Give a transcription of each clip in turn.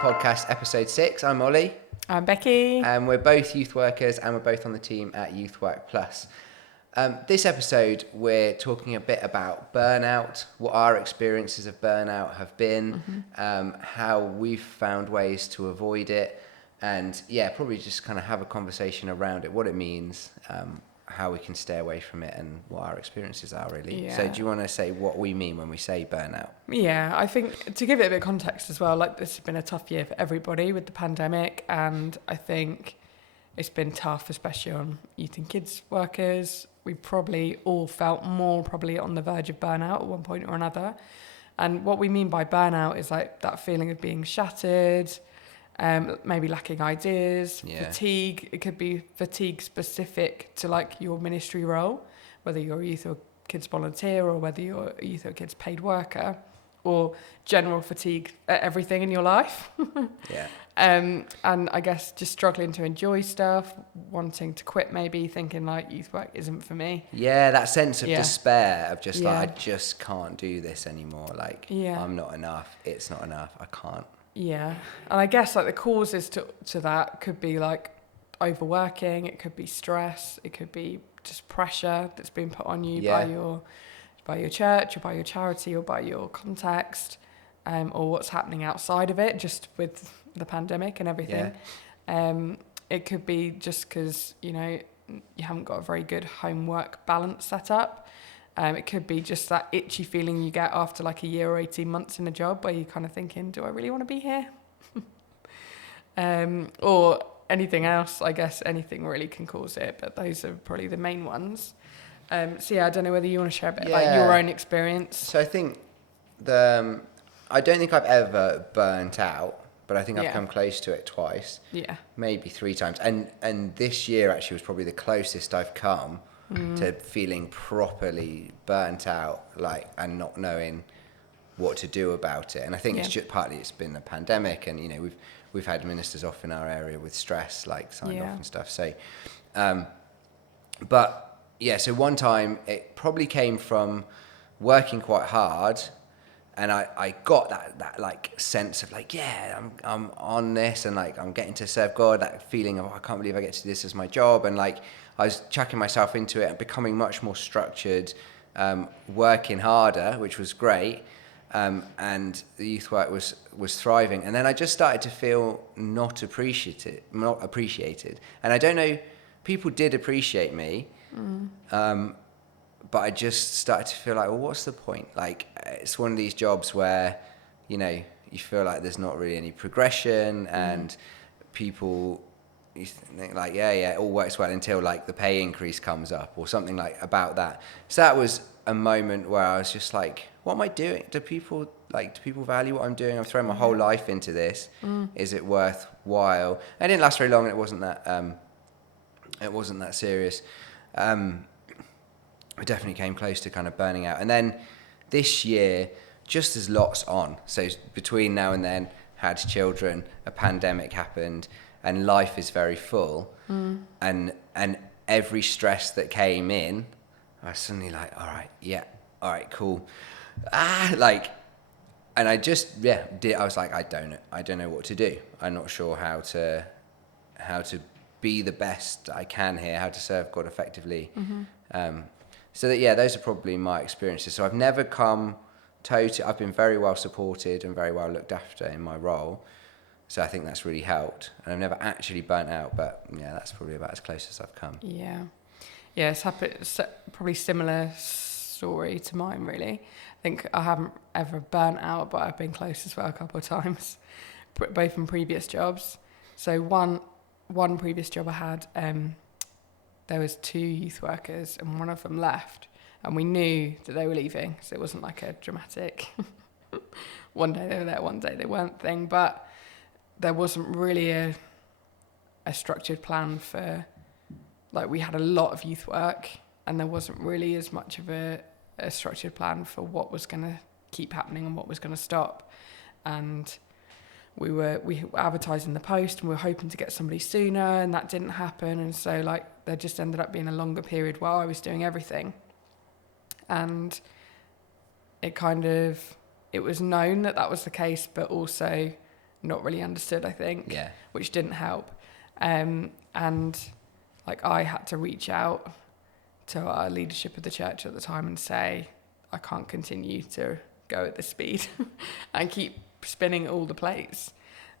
podcast, episode 6. I'm Olly. I'm Becky. And we're both youth workers and we're both on the team at Youthwork Plus. This episode, we're talking a bit about burnout, what our experiences of burnout have been, how we've found ways to avoid it, and probably just kind of have a conversation around it, what it means, how we can stay away from it, and what our experiences are, really. Yeah. So do you want to say what we mean when we say burnout? Yeah, I think to give it a bit of context as well, like this has been a tough year for everybody with the pandemic, and I think it's been tough, especially on youth and kids workers. We probably all felt more probably on the verge of burnout at one point or another. And what we mean by burnout is like that feeling of being shattered, maybe lacking ideas, fatigue. It could be fatigue specific to like your ministry role, whether you're a youth or kids volunteer or whether you're a youth or kids paid worker, or general fatigue at everything in your life. And I guess just struggling to enjoy stuff, wanting to quit maybe, thinking like youth work isn't for me. Yeah, that sense of despair of just like, I just can't do this anymore. Like, I'm not enough. It's not enough. I can't. Yeah. And I guess like the causes to that could be like overworking. It could be stress. It could be just pressure that's been put on you by your church or by your charity or by your context, or what's happening outside of it, just with the pandemic and everything. It could be just because, you haven't got a very good homework balance set up. It could be just that itchy feeling you get after like a year or 18 months in a job where you're kind of thinking, do I really want to be here? Or anything else. I guess anything really can cause it, but those are probably the main ones. I don't know whether you want to share a bit about your own experience. So I think I don't think I've ever burnt out, but I think I've come close to it twice. Yeah. Maybe 3 times. And this year actually was probably the closest I've come to feeling properly burnt out, like, and not knowing what to do about it. And I think it's just partly it's been the pandemic, and we've had ministers off in our area with stress, like signed off and stuff. So, so one time it probably came from working quite hard, and I got that like sense of like, I'm on this, and like I'm getting to serve God, that feeling of, I can't believe I get to do this as my job, and like I was chucking myself into it and becoming much more structured, working harder, which was great, and the youth work was thriving. And then I just started to feel not appreciated, and I don't know, people did appreciate me, but I just started to feel like, well, what's the point? Like, it's one of these jobs where, you feel like there's not really any progression, and people, you think like, it all works well until like the pay increase comes up or something like about that. So that was a moment where I was just like, what am I doing? Do people value what I'm doing? I've thrown my whole life into this. Is it worthwhile? And it didn't last very long, and it wasn't that serious. I definitely came close to kind of burning out. And then this year, just as lots on, so between now and then, had children, a pandemic happened, and life is very full. And every stress that came in, I was suddenly like, all right, cool. And I just, I was like, I don't know what to do. I'm not sure how to be the best I can here, how to serve God effectively. So that, those are probably my experiences. So I've never come I've been very well supported and very well looked after in my role. So I think that's really helped. And I've never actually burnt out, but that's probably about as close as I've come. Yeah, it's probably similar story to mine, really. I think I haven't ever burnt out, but I've been close as well a couple of times, both in previous jobs. So one previous job I had, there was 2 youth workers, and one of them left, and we knew that they were leaving, so it wasn't like a dramatic one day they were there, one day they weren't thing, but there wasn't really a structured plan for, like, we had a lot of youth work, and there wasn't really as much of a structured plan for what was going to keep happening and what was going to stop. And we were advertising the post, and we were hoping to get somebody sooner, and that didn't happen. And so like there just ended up being a longer period while I was doing everything. And it was known that was the case, but also not really understood, I think, Yeah. which didn't help. And like I had to reach out to our leadership of the church at the time and say, I can't continue to go at this speed and keep spinning all the plates.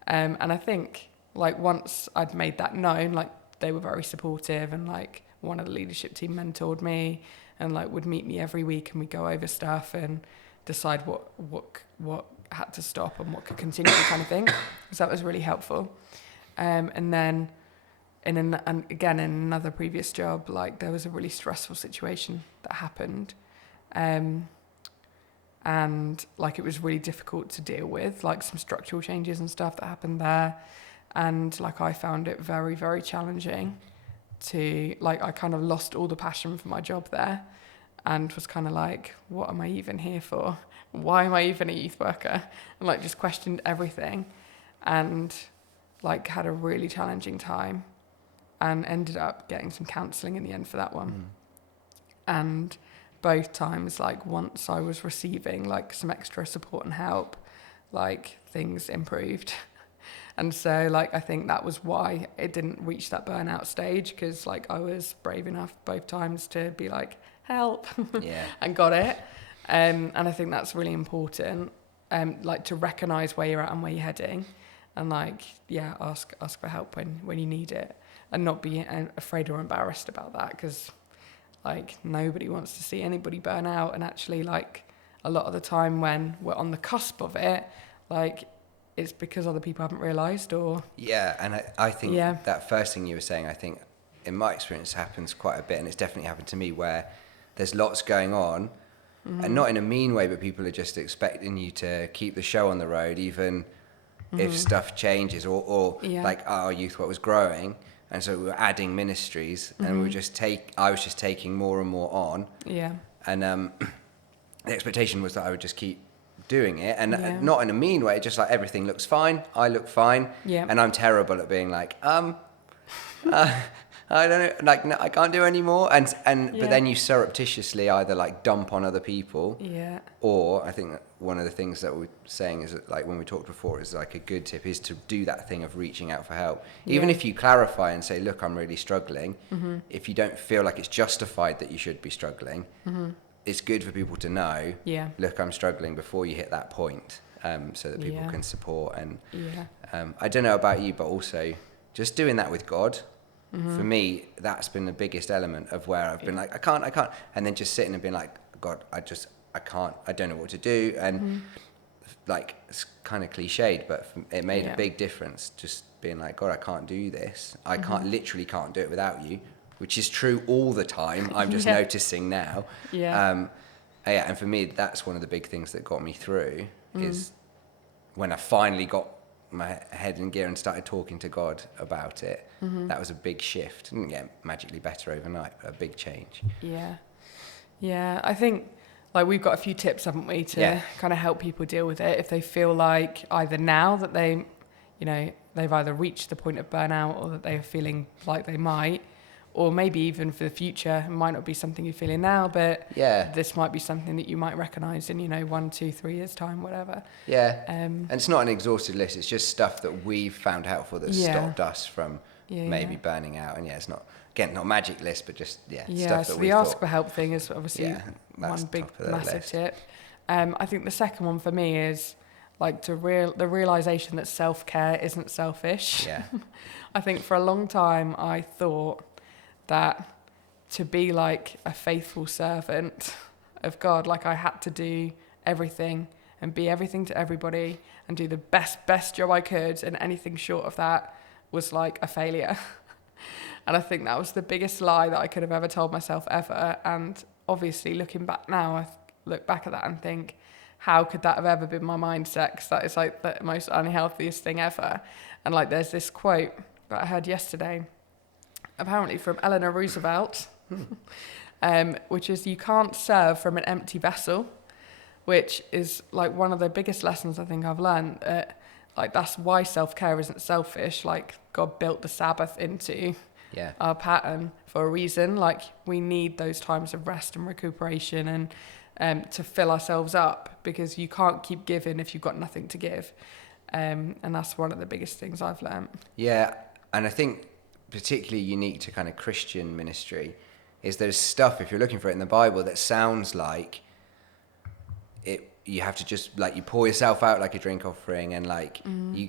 And I think like once I'd made that known, like they were very supportive, and like one of the leadership team mentored me and like would meet me every week, and we'd go over stuff and decide what had to stop and what could continue, kind of thing. So that was really helpful. And then and again in another previous job, like there was a really stressful situation that happened, and like it was really difficult to deal with, like some structural changes and stuff that happened there, and like I found it very, very challenging to, like, I kind of lost all the passion for my job there, and was kind of like, what am I even here for? Why am I even a youth worker? And like just questioned everything, and like had a really challenging time, and ended up getting some counselling in the end for that one. And both times, like once I was receiving like some extra support and help, like things improved. And so like I think that was why it didn't reach that burnout stage, because like I was brave enough both times to be like, help. Yeah. And got it. And I think that's really important, like to recognise where you're at and where you're heading, and like, yeah, ask for help when you need it, and not be afraid or embarrassed about that, because like nobody wants to see anybody burn out. And actually, like a lot of the time when we're on the cusp of it, like it's because other people haven't realised, or Yeah, and I think that first thing you were saying, I think in my experience happens quite a bit, and it's definitely happened to me, where there's lots going on, and not in a mean way, but people are just expecting you to keep the show on the road, even if stuff changes, or like our youth work was growing, and so we were adding ministries, and I was just taking more and more on, and the expectation was that I would just keep doing it, and not in a mean way, just like everything looks fine, I look fine, and I'm terrible at being like I don't know, like no, I can't do any more, and but then you surreptitiously either like dump on other people, or I think that one of the things that we're saying is that, like when we talked before, is like a good tip is to do that thing of reaching out for help, even if you clarify and say, look, I'm really struggling. If you don't feel like it's justified that you should be struggling, it's good for people to know, look, I'm struggling, before you hit that point, so that people can support. And I don't know about you, but also just doing that with God. For me, that's been the biggest element of where I've been like, I can't, and then just sitting and being like, God, I can't, I don't know what to do, and like it's kind of cliched, but it made a big difference. Just being like, God, I can't do this. I literally can't do it without you, which is true all the time. I'm just noticing now. And for me, that's one of the big things that got me through is when I finally got my head in gear and started talking to God about it. That was a big shift. Didn't get magically better overnight, but a big change. I think like we've got a few tips, haven't we, to kind of help people deal with it if they feel like either now that they, you know, they've either reached the point of burnout, or that they're feeling like they might, or maybe even for the future. It might not be something you're feeling now, but this might be something that you might recognise in, you know, 1, 2, 3 years time, whatever. And it's not an exhausted list, it's just stuff that we've found helpful that stopped us from maybe burning out. And it's not, again, not a magic list, but just stuff so that we the thought, ask for help thing is obviously one big massive tip. I think the second one for me is like the realisation that self-care isn't selfish. I think for a long time I thought that to be like a faithful servant of God, like I had to do everything and be everything to everybody and do the best job I could, and anything short of that was like a failure. And I think that was the biggest lie that I could have ever told myself ever. And obviously looking back now, I look back at that and think, how could that have ever been my mindset? Because that is like the most unhealthiest thing ever. And like there's this quote that I heard yesterday, apparently from Eleanor Roosevelt, which is, you can't serve from an empty vessel, which is like one of the biggest lessons I think I've learned. Like that's why self-care isn't selfish. Like God built the Sabbath into our pattern for a reason. Like we need those times of rest and recuperation, and to fill ourselves up, because you can't keep giving if you've got nothing to give. And that's one of the biggest things I've learned. Yeah, and I think particularly unique to kind of Christian ministry is there's stuff, if you're looking for it in the Bible, that sounds like it. You have to just, like, you pour yourself out like a drink offering, and like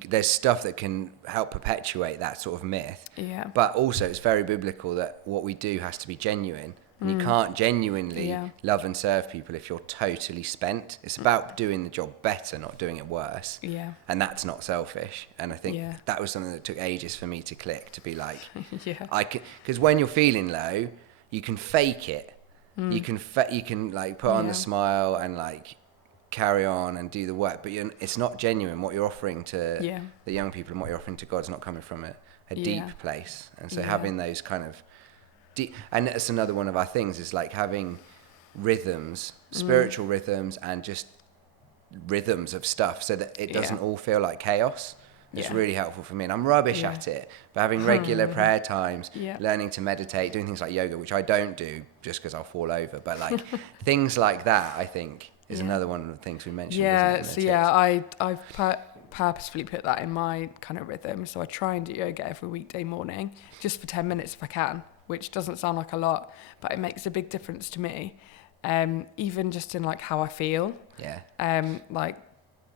there's stuff that can help perpetuate that sort of myth. Yeah. But also it's very biblical that what we do has to be genuine. And you can't genuinely love and serve people if you're totally spent. It's about doing the job better, not doing it worse. Yeah. And that's not selfish. And I think that was something that took ages for me to click, to be like, because when you're feeling low, you can fake it. You can like put on the smile and like carry on and do the work, but it's not genuine. What you're offering to the young people and what you're offering to God's not coming from a deep place. And so having those kind of deep, and that's another one of our things, is like having rhythms, spiritual rhythms, and just rhythms of stuff, so that it doesn't all feel like chaos. It's really helpful for me, and I'm rubbish at it, but having regular prayer times, learning to meditate, doing things like yoga, which I don't do just because I'll fall over, but like things like that, I think is another one of the things we mentioned. Isn't it, I've purposefully put that in my kind of rhythm. So I try and do yoga every weekday morning, just for 10 minutes if I can, which doesn't sound like a lot, but it makes a big difference to me. Even just in like how I feel. Like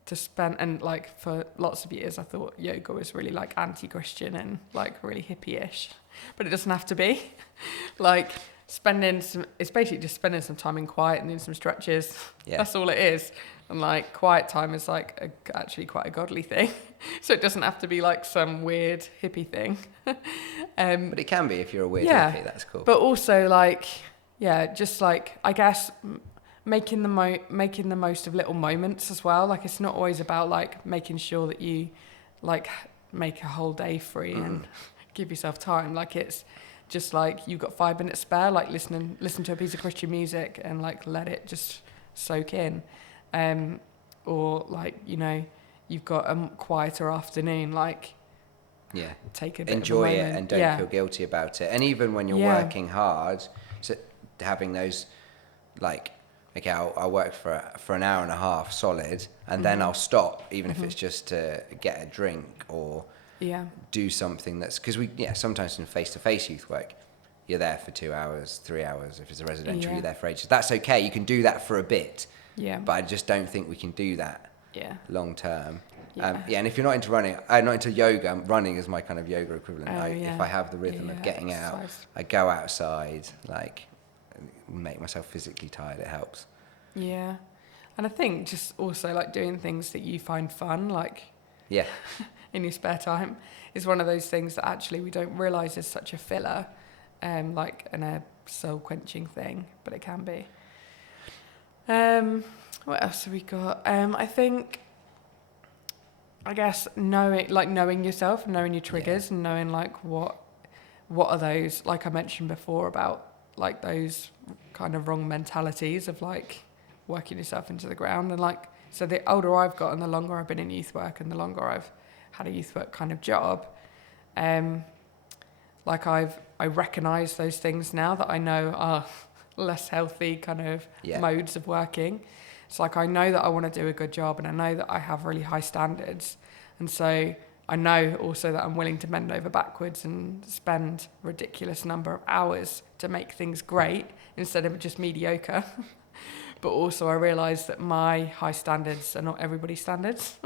to spend, and like for lots of years I thought yoga was really like anti-Christian and like really hippie-ish, but it doesn't have to be. Like it's basically just spending some time in quiet and doing some stretches. That's all it is. And like quiet time is like actually quite a godly thing. So it doesn't have to be like some weird hippie thing. But it can be if you're a weird hippie, that's cool. But also like, just like, I guess making the most of little moments as well. Like it's not always about like making sure that you like make a whole day free and give yourself time. Like it's just like you've got 5 minutes spare, like listen to a piece of Christian music and like let it just soak in. Or like, you know, you've got a quieter afternoon, like take a bit enjoy of a it moment. and don't feel guilty about it. And even when you're working hard, so having those like, okay, I'll work for an hour and a half solid, and then I'll stop, even if it's just to get a drink or do something that's, because sometimes in face-to-face youth work, you're there for 2 hours, 3 hours. If it's a residential, you're there for ages. That's okay. You can do that for a bit. But I just don't think we can do that long term. And if you're not into running, not into yoga, running is my kind of yoga equivalent. If I have the rhythm of getting out, I go outside, like make myself physically tired, it helps. Yeah. And I think just also like doing things that you find fun, like in your spare time, is one of those things that actually we don't realise is such a filler, like a soul quenching thing, but it can be. What else have we got? I guess knowing yourself, knowing your triggers, and knowing like what are those, like I mentioned before about like those kind of wrong mentalities of like working yourself into the ground. And like, so the older I've got and the longer I've been in youth work and the longer I've had a youth work kind of job, like I recognise those things now that I know are less healthy kind of modes of working. It's like I know that I want to do a good job, and I know that I have really high standards, and so I know also that I'm willing to bend over backwards and spend a ridiculous number of hours to make things great instead of just mediocre. But also I realise that my high standards are not everybody's standards.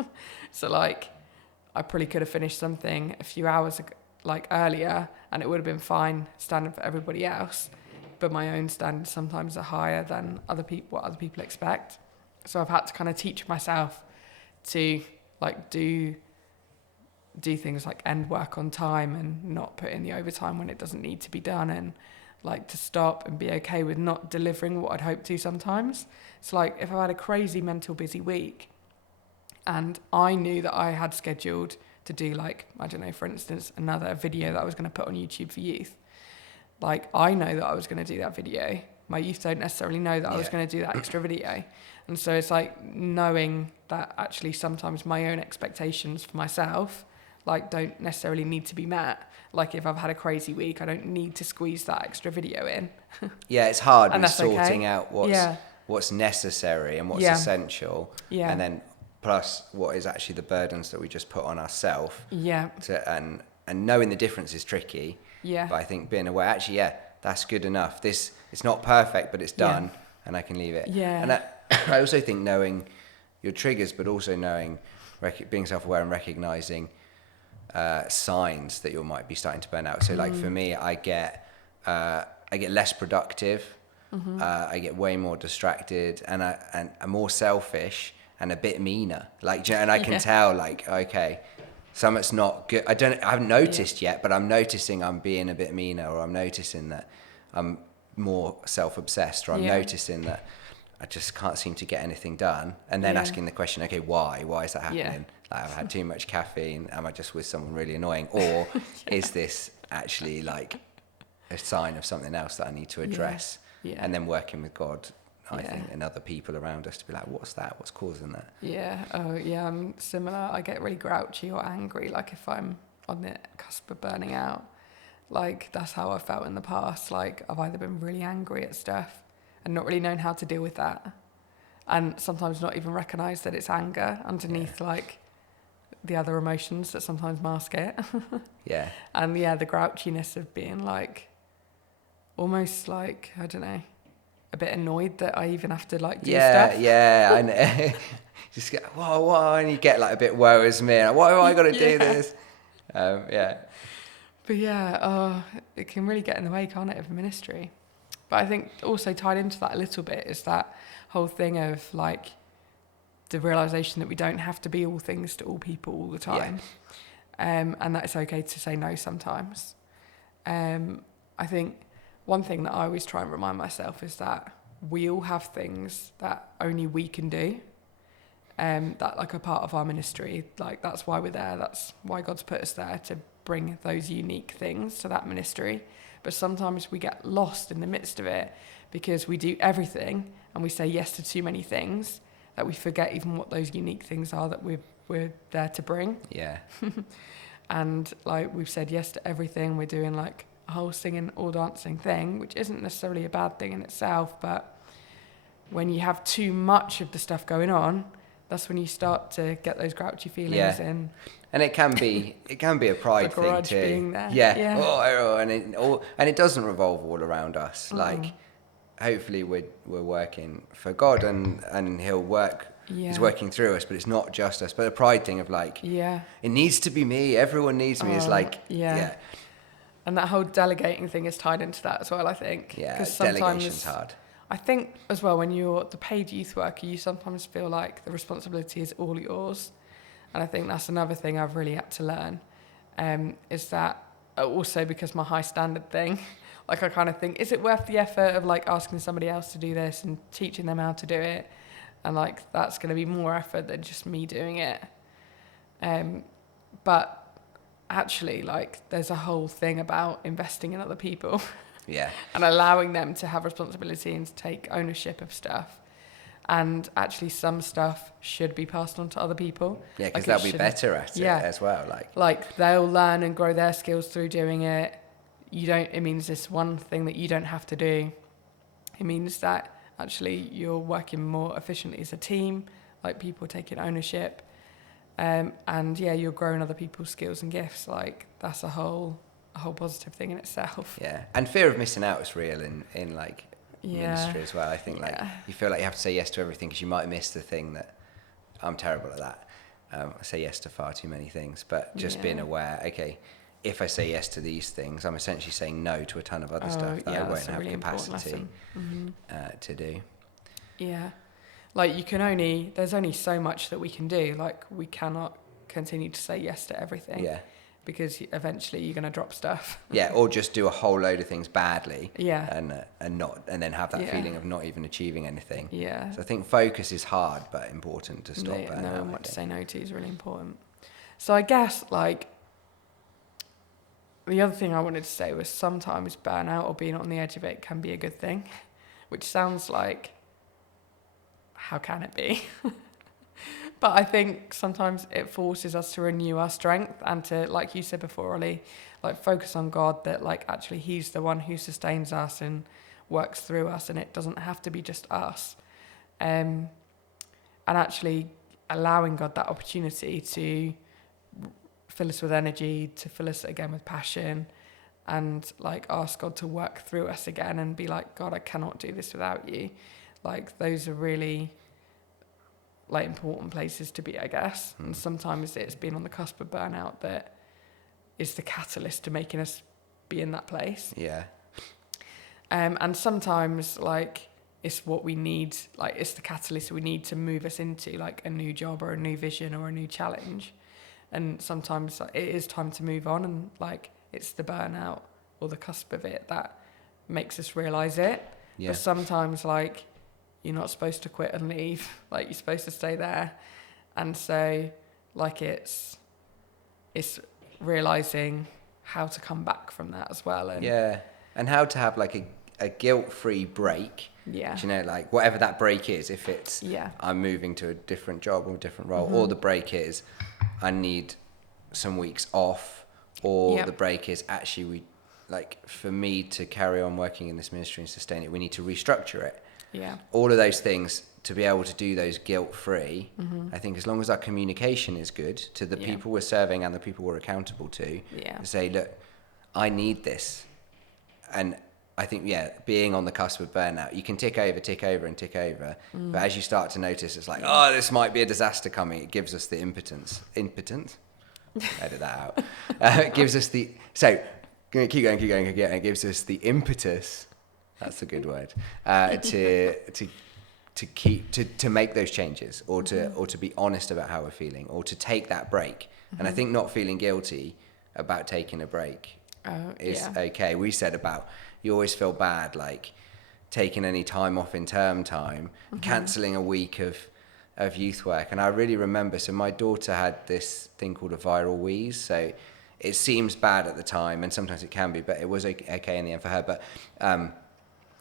So like I probably could have finished something a few hours like earlier and it would have been fine standard for everybody else, but my own standards sometimes are higher than what other people expect. So I've had to kind of teach myself to like do things like end work on time and not put in the overtime when it doesn't need to be done, and like to stop and be okay with not delivering what I'd hoped to sometimes. So like if I had a crazy mental busy week and I knew that I had scheduled to do like, I don't know, for instance, another video that I was going to put on YouTube for youth, like I know that I was going to do that video. My youth don't necessarily know that I was going to do that extra video. And so it's like knowing that actually sometimes my own expectations for myself like don't necessarily need to be met. Like if I've had a crazy week, I don't need to squeeze that extra video in. It's hard with sorting out what's necessary and what's essential. And then plus what is actually the burdens that we just put on ourselves. Yeah. And knowing the difference is tricky. Yeah. But I think being aware, actually, yeah, that's good enough. It's not perfect, but it's done, and I can leave it. Yeah. And I also think knowing your triggers, but also knowing, being self-aware and recognizing signs that you might be starting to burn out. So, like for me, I get less productive. I get way more distracted, and I'm more selfish and a bit meaner. Like, and I can tell, like, okay, something's not good. I haven't noticed yet, but I'm noticing I'm being a bit meaner, or I'm noticing that I'm more self-obsessed, or I'm noticing that I just can't seem to get anything done. And then asking the question, okay, why? Why is that happening? Yeah. Like, I've had too much caffeine. Am I just with someone really annoying? Or is this actually like a sign of something else that I need to address? Yeah. And then working with God, I think, and other people around us to be like, what's that? What's causing that? Yeah. Oh, yeah. I'm similar. I get really grouchy or angry, like if I'm on the cusp of burning out. Like, that's how I felt in the past. Like, I've either been really angry at stuff and not really known how to deal with that, and sometimes not even recognise that it's anger underneath, like, the other emotions that sometimes mask it. Yeah. And, the grouchiness of being, like, almost, like, I don't know, a bit annoyed that I even have to, like, do stuff. Yeah, I know. Just get, whoa, and you get, like, a bit woe is me. Like, why have I got to do this? But it can really get in the way, can't it, of ministry? But I think also tied into that a little bit is that whole thing of, like, the realisation that we don't have to be all things to all people all the time. And that it's okay to say no sometimes. I think one thing that I always try and remind myself is that we all have things that only we can do. That, like, a part of our ministry, like, that's why we're there. That's why God's put us there, to bring those unique things to that ministry. But sometimes we get lost in the midst of it because we do everything and we say yes to too many things that we forget even what those unique things are that we're there to bring. Yeah. And, like, we've said yes to everything. We're doing, like, a whole singing or dancing thing, which isn't necessarily a bad thing in itself, but when you have too much of the stuff going on, that's when you start to get those grouchy feelings in. And it can be a pride thing too. Being there. Yeah. Oh, and it doesn't revolve all around us. Like, hopefully we're working for God, and He'll work. He's working through us, but it's not just us. But the pride thing of, like, it needs to be me. Everyone needs me. It's like, And that whole delegating thing is tied into that as well, I think. Yeah, delegation's hard. I think as well, when you're the paid youth worker, you sometimes feel like the responsibility is all yours. And I think that's another thing I've really had to learn, is that also because my high standard thing, like, I kind of think, is it worth the effort of, like, asking somebody else to do this and teaching them how to do it? And, like, that's going to be more effort than just me doing it. But actually, like, there's a whole thing about investing in other people. Yeah. And allowing them to have responsibility and to take ownership of stuff. And actually some stuff should be passed on to other people. Yeah, because like, they'll be better at it as well. Like, they'll learn and grow their skills through doing it. It means this one thing that you don't have to do. It means that actually you're working more efficiently as a team, like, people taking ownership. And you're growing other people's skills and gifts. Like, that's a whole positive thing in itself. Yeah, and fear of missing out is real in like ministry as well. I think like you feel like you have to say yes to everything because you might miss the thing that I'm terrible at that. I say yes to far too many things, but just being aware, okay, if I say yes to these things, I'm essentially saying no to a ton of other stuff that I won't have really capacity to do. Yeah. Like, there's only so much that we can do. Like, we cannot continue to say yes to everything. Yeah. Because eventually you're going to drop stuff. Yeah, or just do a whole load of things badly. Yeah. And then have that feeling of not even achieving anything. Yeah. So I think focus is hard, but important to stop burning out. Knowing what to say no to is really important. So I guess, like, the other thing I wanted to say was sometimes burnout or being on the edge of it can be a good thing, which sounds like, how can it be? But I think sometimes it forces us to renew our strength and to, like you said before, Olly, like, focus on God, that, like, actually He's the one who sustains us and works through us, and it doesn't have to be just us. And actually, allowing God that opportunity to fill us with energy, to fill us again with passion, and like ask God to work through us again and be like, God, I cannot do this without you. Like those are really like important places to be, I guess. And sometimes it's been on the cusp of burnout that is the catalyst to making us be in that place. Yeah. And sometimes like it's what we need, like it's the catalyst we need to move us into like a new job or a new vision or a new challenge. And sometimes like, it is time to move on, and like it's the burnout or the cusp of it that makes us realise it. Yeah. But sometimes like you're not supposed to quit and leave, like you're supposed to stay there. And so like it's realising how to come back from that as well. And yeah. And how to have like a guilt-free break. yeah. Do you know, like whatever that break is, if it's Yeah. I'm moving to a different job or a different role, or the break is I need some weeks off, or the break is actually we like for me to carry on working in this ministry and sustain it, we need to restructure it. Yeah. All of those things, to be able to do those guilt-free, I think as long as our communication is good to the people we're serving and the people we're accountable to, say, look, I need this. And I think, being on the cusp of burnout, you can tick over. But as you start to notice, it's like, oh, this might be a disaster coming. It gives us the impotence. Edit that out. It gives us the, so keep going. It gives us the impetus. That's a good word. To make those changes, or to be honest about how we're feeling, or to take that break. And I think not feeling guilty about taking a break is okay. We said about you always feel bad like taking any time off in term time, cancelling a week of youth work. And I really remember, so my daughter had this thing called a viral wheeze. So it seems bad at the time, and sometimes it can be, but it was okay in the end for her. But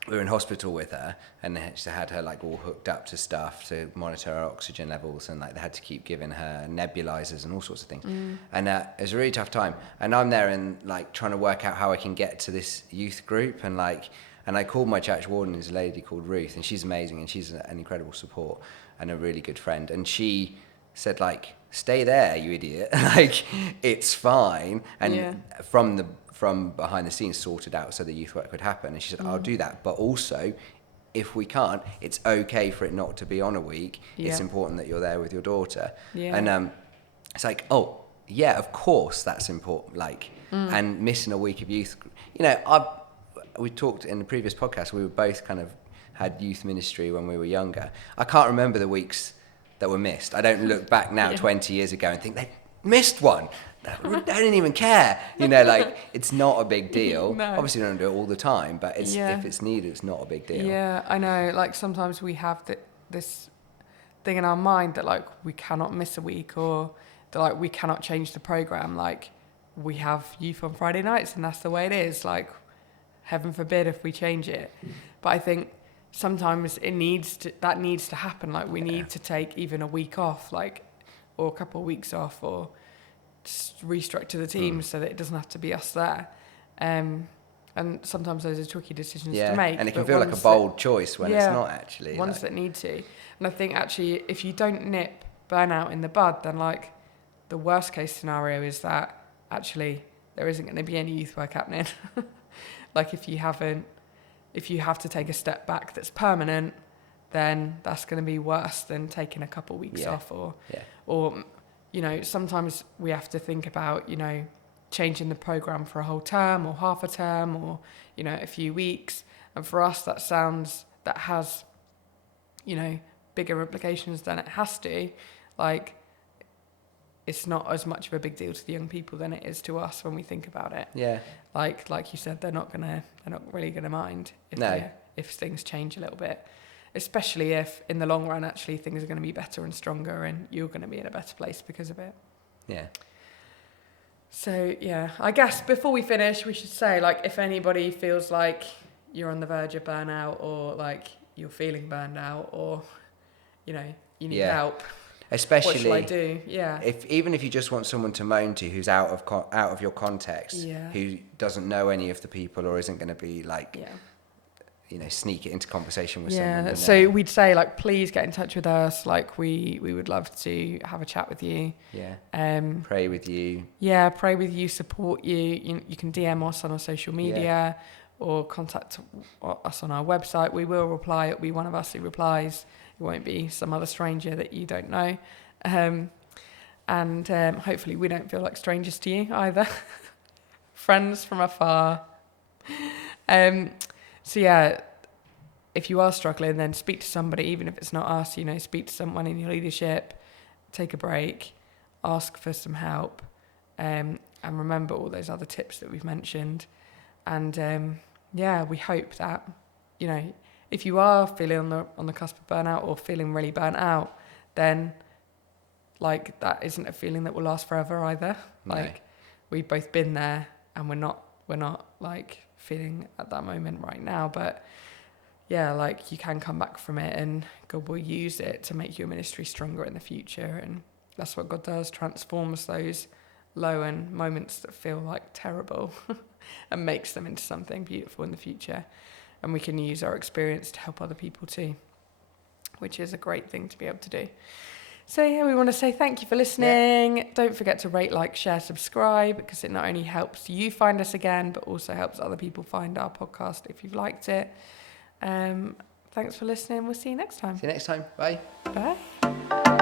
we were in hospital with her, and they had her like all hooked up to stuff to monitor her oxygen levels, and like they had to keep giving her nebulizers and all sorts of things. And it was a really tough time. And I'm there and like trying to work out how I can get to this youth group, and I called my church warden, who's a lady called Ruth, and she's amazing, and she's an incredible support and a really good friend. And she said like, stay there, you idiot. Like it's fine. And from behind the scenes sorted out so the youth work could happen. And she said, I'll do that. But also, if we can't, it's okay for it not to be on a week. Yeah. It's important that you're there with your daughter. Yeah. And it's like, oh, yeah, of course that's important. Like, and missing a week of youth, we talked in the previous podcast, we were both kind of had youth ministry when we were younger. I can't remember the weeks that were missed. I don't look back now 20 years ago and think they missed one. I didn't even care. Like it's not a big deal. No. Obviously, we don't do it all the time, but if it's needed, it's not a big deal. Yeah, I know. Like sometimes we have this thing in our mind that like we cannot miss a week, or that like we cannot change the program. Like we have youth on Friday nights, and that's the way it is. Like heaven forbid if we change it. But I think sometimes that needs to happen. Like we need to take even a week off, like or a couple of weeks off, or restructure the team so that it doesn't have to be us there. And sometimes those are tricky decisions to make. And it can feel like a bold choice when it's not actually. Ones that need to. And I think actually if you don't nip burnout in the bud, then like the worst case scenario is that actually there isn't going to be any youth work happening. Like if you have to take a step back that's permanent, then that's going to be worse than taking a couple of weeks off, or sometimes we have to think about, changing the program for a whole term or half a term or, a few weeks. And for us, that has, bigger implications than it has to. Like, it's not as much of a big deal to the young people than it is to us when we think about it. Yeah. Like you said, they're not really gonna mind if things change a little bit. Especially if, in the long run, actually things are going to be better and stronger and you're going to be in a better place because of it. Yeah. So, I guess before we finish, we should say, like, if anybody feels like you're on the verge of burnout or, like, you're feeling burned out or, you need help. Especially, what shall I do? Yeah. Even if you just want someone to moan to who's out of your context, who doesn't know any of the people or isn't going to be, like... sneak it into conversation with someone. Yeah, so we'd say, like, please get in touch with us. Like, we would love to have a chat with you. Yeah. Pray with you. Yeah, pray with you, support you. You can DM us on our social media or contact us on our website. We will reply. It'll be one of us who replies. It won't be some other stranger that you don't know. And hopefully we don't feel like strangers to you either. Friends from afar. So yeah, if you are struggling, then speak to somebody, even if it's not us, speak to someone in your leadership, take a break, ask for some help, and remember all those other tips that we've mentioned. And we hope that, if you are feeling on the cusp of burnout or feeling really burnt out, then like that isn't a feeling that will last forever either. No. Like we've both been there, and we're not like feeling at that moment right now, but yeah, like you can come back from it, and God will use it to make your ministry stronger in the future. And that's what God does, transforms those low end moments that feel like terrible and makes them into something beautiful in the future. And we can use our experience to help other people too, which is a great thing to be able to do. So yeah, we want to say thank you for listening. Yeah. Don't forget to rate, like, share, subscribe, because it not only helps you find us again, but also helps other people find our podcast if you've liked it. Thanks for listening. We'll see you next time. See you next time. Bye. Bye.